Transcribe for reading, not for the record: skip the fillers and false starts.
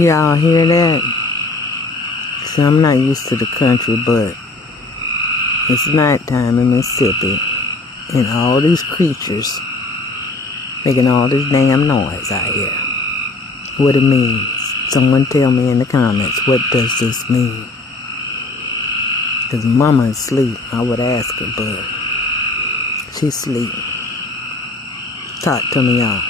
Y'all hear that? See, I'm not used to the country, but it's nighttime in Mississippi, and all these creatures making all this damn noise out here. What it means? Someone tell me in the comments, what does this mean? Because Mama is asleep. I would ask her, but she's asleep. Talk to me, y'all.